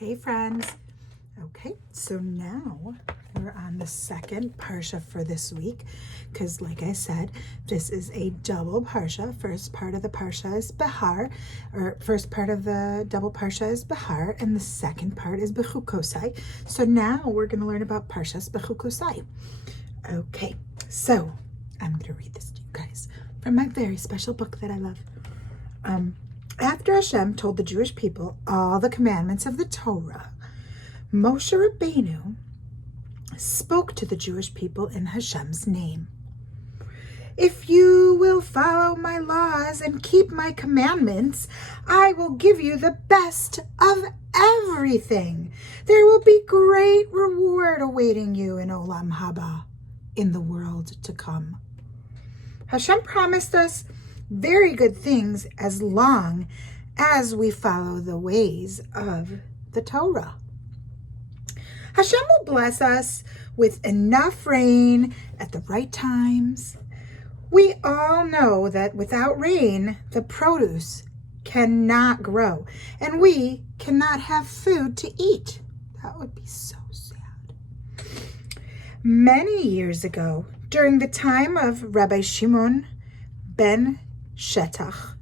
Hey friends. Okay, so now we're on the second Parsha for this week because like I said, this is a double Parsha. First part of the Parsha is Behar, or first part of the double Parsha is Behar, and the second part is Bechukosai. So now we're going to learn about Parshas Bechukosai. Okay, so I'm going to read this to you guys from my very special book that I love. After Hashem told the Jewish people all the commandments of the Torah, Moshe Rabbeinu spoke to the Jewish people in Hashem's name. If you will follow my laws and keep my commandments, I will give you the best of everything. There will be great reward awaiting you in Olam Haba, in the world to come. Hashem promised us very good things as long as we follow the ways of the Torah. Hashem will bless us with enough rain at the right times. We all know that without rain, the produce cannot grow, and we cannot have food to eat. That would be so sad. Many years ago, during the time of Rabbi Shimon ben Shetach,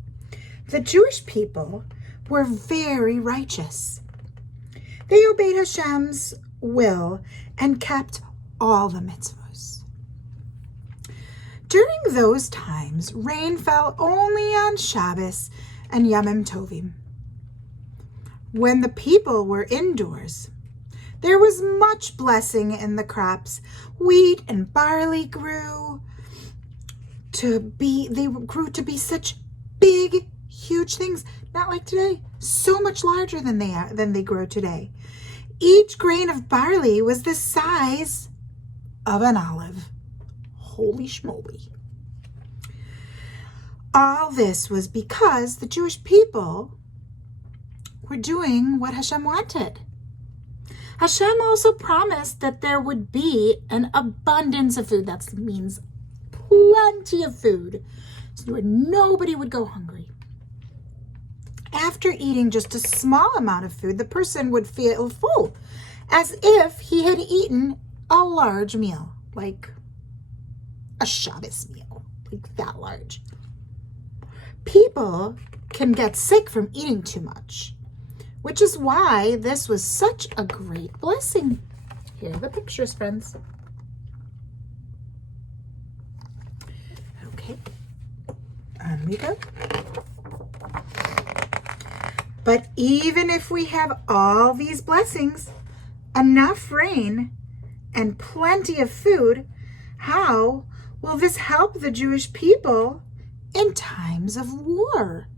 the Jewish people were very righteous. They obeyed Hashem's will and kept all the mitzvahs. During those times, rain fell only on Shabbos and Yomim Tovim. When the people were indoors, there was much blessing in the crops. Wheat and barley grew to be such big, huge things. Not like today, so much larger than they grow today. Each grain of barley was the size of an olive. Holy schmoly. All this was because the Jewish people were doing what Hashem wanted. Hashem also promised that there would be an abundance of food. That means plenty of food, so where nobody would go hungry. After eating just a small amount of food, the person would feel full, as if he had eaten a large meal, like a Shabbos meal, like that large. People can get sick from eating too much, which is why this was such a great blessing. Here are the pictures, friends. Okay, on we go. But even if we have all these blessings, enough rain, and plenty of food, how will this help the Jewish people in times of war?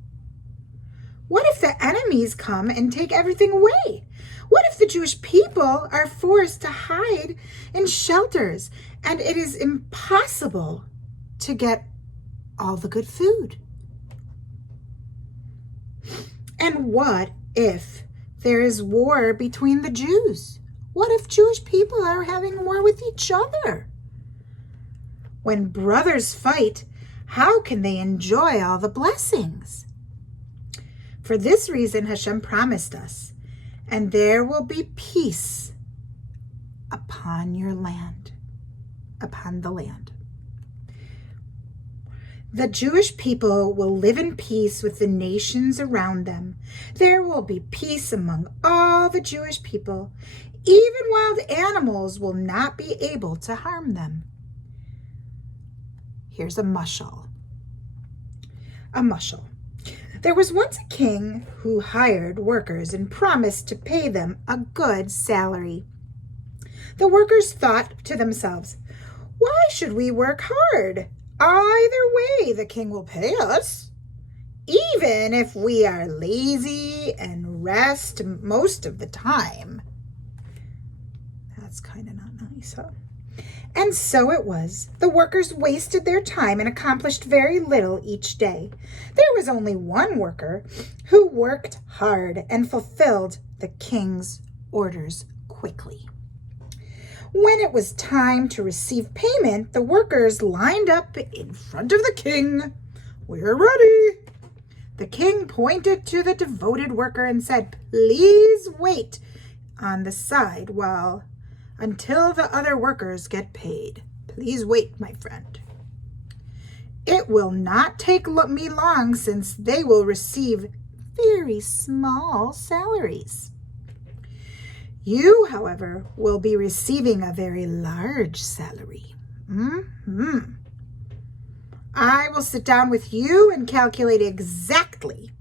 What if the enemies come and take everything away? What if the Jewish people are forced to hide in shelters and it is impossible to get all the good food? And what if there is war between the Jews? What if Jewish people are having war with each other? When brothers fight, how can they enjoy all the blessings? For this reason, Hashem promised us, and there will be peace upon your land, upon the land. The Jewish people will live in peace with the nations around them. There will be peace among all the Jewish people. Even wild animals will not be able to harm them. Here's a mashal. A mashal. There was once a king who hired workers and promised to pay them a good salary. The workers thought to themselves, "Why should we work hard? Either way, the king will pay us, even if we are lazy and rest most of the time." That's kind of not nice, huh? And so it was. The workers wasted their time and accomplished very little each day. There was only one worker who worked hard and fulfilled the king's orders quickly. When it was time to receive payment, the workers lined up in front of the king. "We're ready." The king pointed to the devoted worker and said, "Please wait on the side until the other workers get paid. Please wait, my friend. It will not take me long, since they will receive very small salaries. You, however, will be receiving a very large salary. I will sit down with you and calculate exactly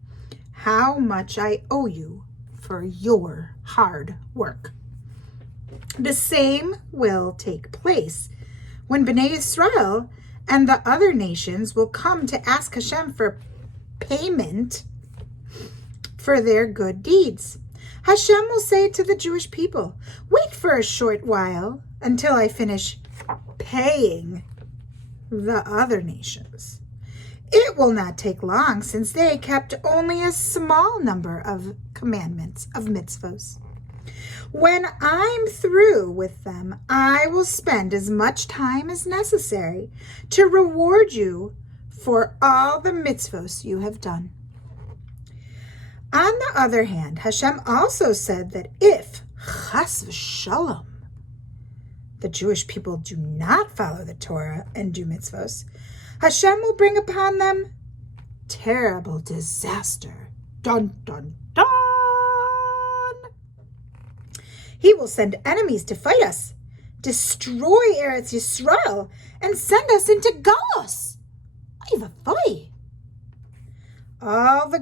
how much I owe you for your hard work. The same will take place when Bnei Israel and the other nations will come to ask Hashem for payment for their good deeds. Hashem will say to the Jewish people, wait for a short while until I finish paying the other nations. It will not take long, since they kept only a small number of commandments, of mitzvos. When I'm through with them, I will spend as much time as necessary to reward you for all the mitzvos you have done. On the other hand, Hashem also said that if, chas v'shalom, the Jewish people do not follow the Torah and do mitzvos, Hashem will bring upon them terrible disaster. Dun, dun, dun! He will send enemies to fight us, destroy Eretz Yisrael, and send us into Galus. Oy v'voy. All the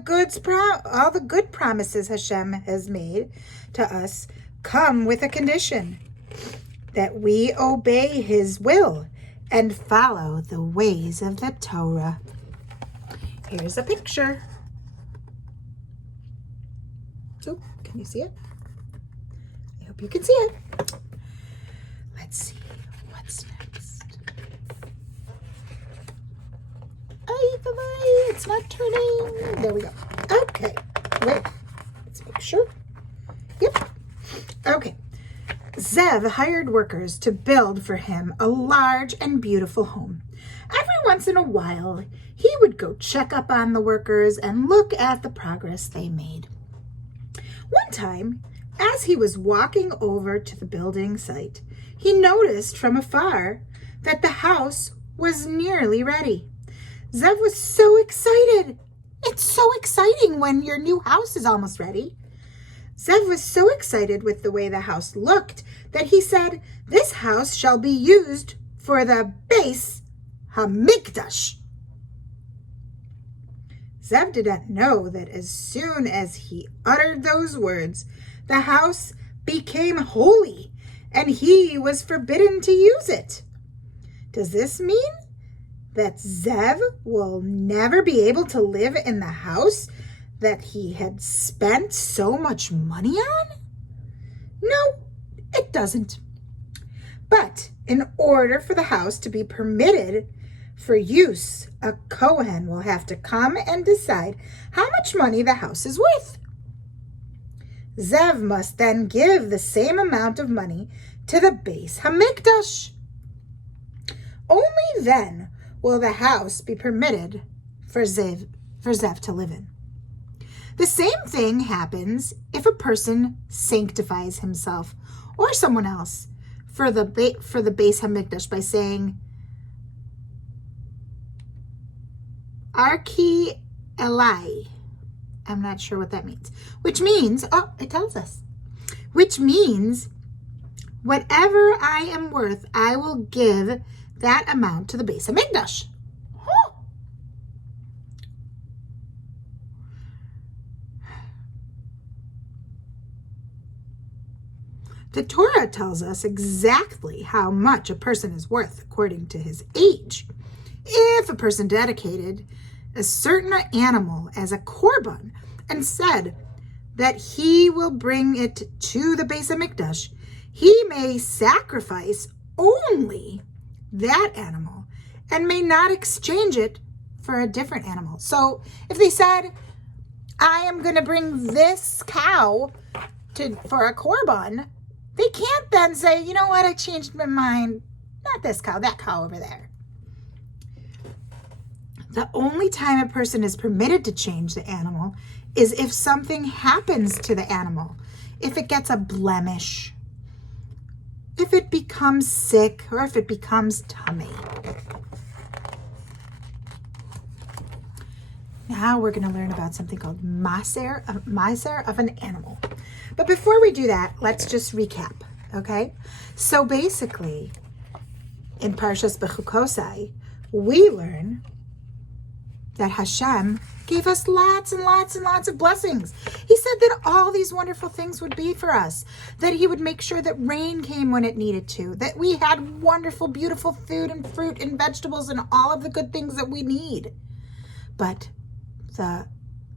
good promises Hashem has made to us come with a condition: that we obey His will and follow the ways of the Torah. Here's a picture. So, can you see it? I hope you can see it. Let's see what's next. It's not turning. There we go. Okay. Wait. Let's make sure. Yep. Okay. Zev hired workers to build for him a large and beautiful home. Every once in a while, he would go check up on the workers and look at the progress they made. One time, as he was walking over to the building site, he noticed from afar that the house was nearly ready. Zev was so excited. It's so exciting when your new house is almost ready. Zev was so excited with the way the house looked that he said, "This house shall be used for the Beis Hamikdash." Zev did not know that as soon as he uttered those words, the house became holy and he was forbidden to use it. Does this mean that Zev will never be able to live in the house that he had spent so much money on? No, it doesn't. But in order for the house to be permitted for use, a Kohen will have to come and decide how much money the house is worth. Zev must then give the same amount of money to the Beis Hamikdash. Only then will the house be permitted for Zev to live in. The same thing happens if a person sanctifies himself or someone else for the Beis Hamikdash by saying, Arki Elai. I'm not sure what that means. Which means, it tells us. Which means, whatever I am worth, I will give that amount to the Beis Hamikdash. Huh. The Torah tells us exactly how much a person is worth according to his age. If a person dedicated a certain animal as a korban and said that he will bring it to the Beis Hamikdash, he may sacrifice only that animal and may not exchange it for a different animal. So if they said, I am going to bring this cow for a korban, they can't then say, you know what, I changed my mind. Not this cow, that cow over there. The only time a person is permitted to change the animal is if something happens to the animal. if it gets a blemish, if it becomes sick, or if it becomes tummy. Now we're going to learn about something called maser of an animal. But before we do that, let's just recap, okay? So basically, in Parshas Bechukosai, we learn that Hashem gave us lots and lots and lots of blessings. He said that all these wonderful things would be for us, that he would make sure that rain came when it needed to, that we had wonderful, beautiful food and fruit and vegetables and all of the good things that we need. But the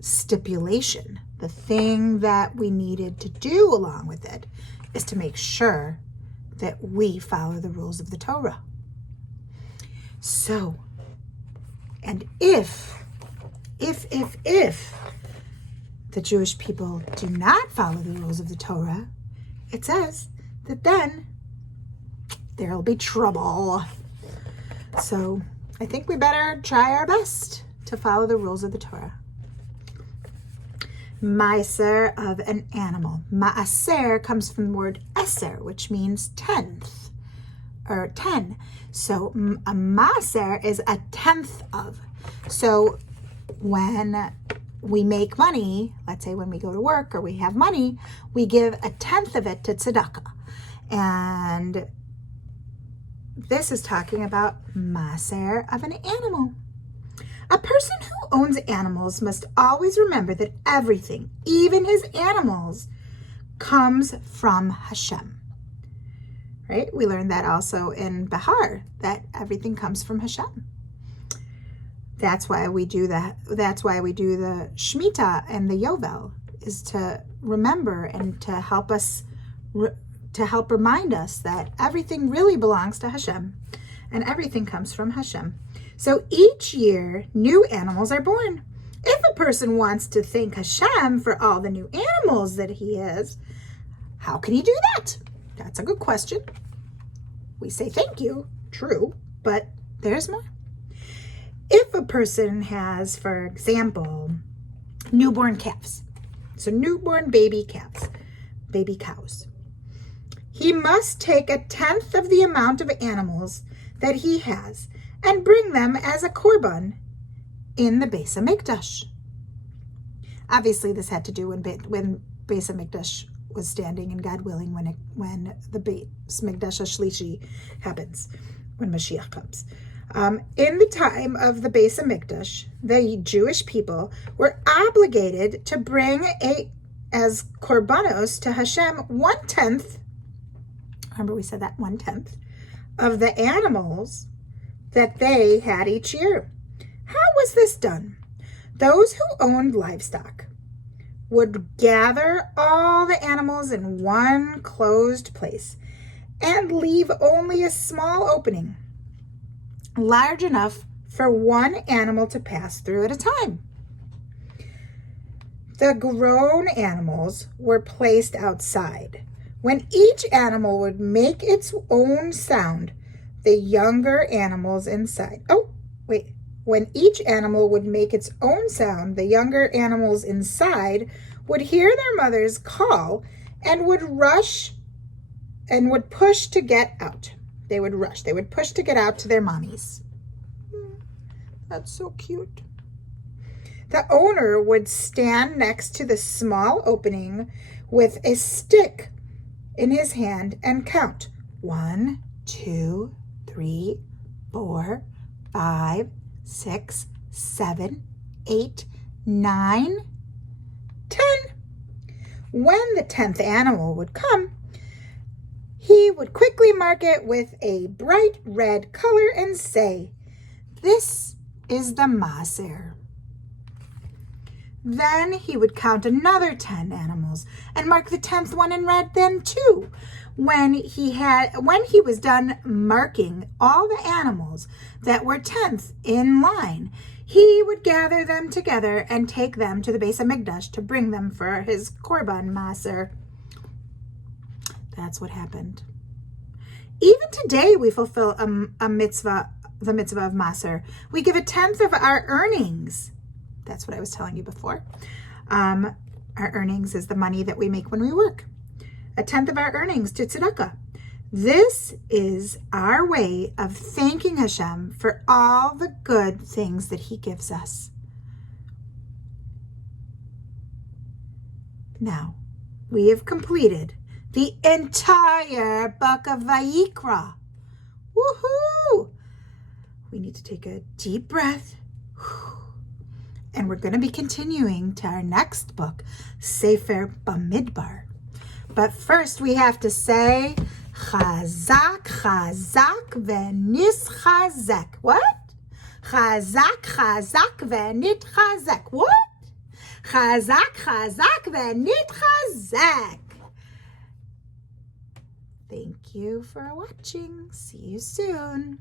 stipulation, the thing that we needed to do along with it, is to make sure that we follow the rules of the Torah. So, and if the Jewish people do not follow the rules of the Torah, it says that then there'll be trouble. So I think we better try our best to follow the rules of the Torah. Maaser of an animal. Maaser comes from the word eser, which means tenth, or 10. So a maaser is a tenth of. So when we make money, let's say when we go to work or we have money, we give a tenth of it to tzedakah. And this is talking about maaser of an animal. A person who owns animals must always remember that everything, even his animals, comes from Hashem. Right? We learned that also in Behar, that everything comes from Hashem. That's why we do the Shemitah and the Yovel, is to remember and to help us, to help remind us that everything really belongs to Hashem and everything comes from Hashem. So each year, new animals are born. If a person wants to thank Hashem for all the new animals that he has, how can he do that? That's a good question. We say thank you, true, but there's more. If a person has, for example, newborn calves, so newborn baby calves, baby cows, he must take a tenth of the amount of animals that he has and bring them as a korban in the Beis HaMikdash. Obviously, this had to do when Beis HaMikdash was standing, and God willing, when the Beis HaMikdash HaShlishi happens, when Mashiach comes. In the time of the Beis HaMikdash, the Jewish people were obligated to bring as korbanos to Hashem 1/10. Remember, we said that 1/10 of the animals that they had each year. How was this done? Those who owned livestock would gather all the animals in one closed place and leave only a small opening, large enough for one animal to pass through at a time. The grown animals were placed outside. When each animal would make its own sound, the younger animals inside. When each animal would make its own sound, the younger animals inside would hear their mothers call and would rush and would push to get out. They would rush. They would push to get out to their mommies. That's so cute. The owner would stand next to the small opening with a stick in his hand and count 1, 2, 3, 4, 5, 6, 7, 8, 9, 10. When the 10th animal would come, he would quickly mark it with a bright red color and say, "This is the maaser." Then he would count another 10 animals and mark the 10th one in red then too. When he was done marking all the animals that were 10th in line, he would gather them together and take them to the Beis HaMikdash to bring them for his korban maaser. That's what happened. Even today we fulfill a mitzvah, the mitzvah of maaser. We give a tenth of our earnings. That's what I was telling you before. Our earnings is the money that we make when we work. 1/10 of our earnings to tzedakah. This is our way of thanking Hashem for all the good things that he gives us. Now, we have completed the entire book of Vayikra. Woohoo! We need to take a deep breath. And we're going to be continuing to our next book, Sefer Bamidbar. But first we have to say, Chazak, Chazak, v'nischazek. What? Chazak, Chazak, v'nitchazek. What? Chazak, Chazak, v'nitchazek. Thank you for watching. See you soon.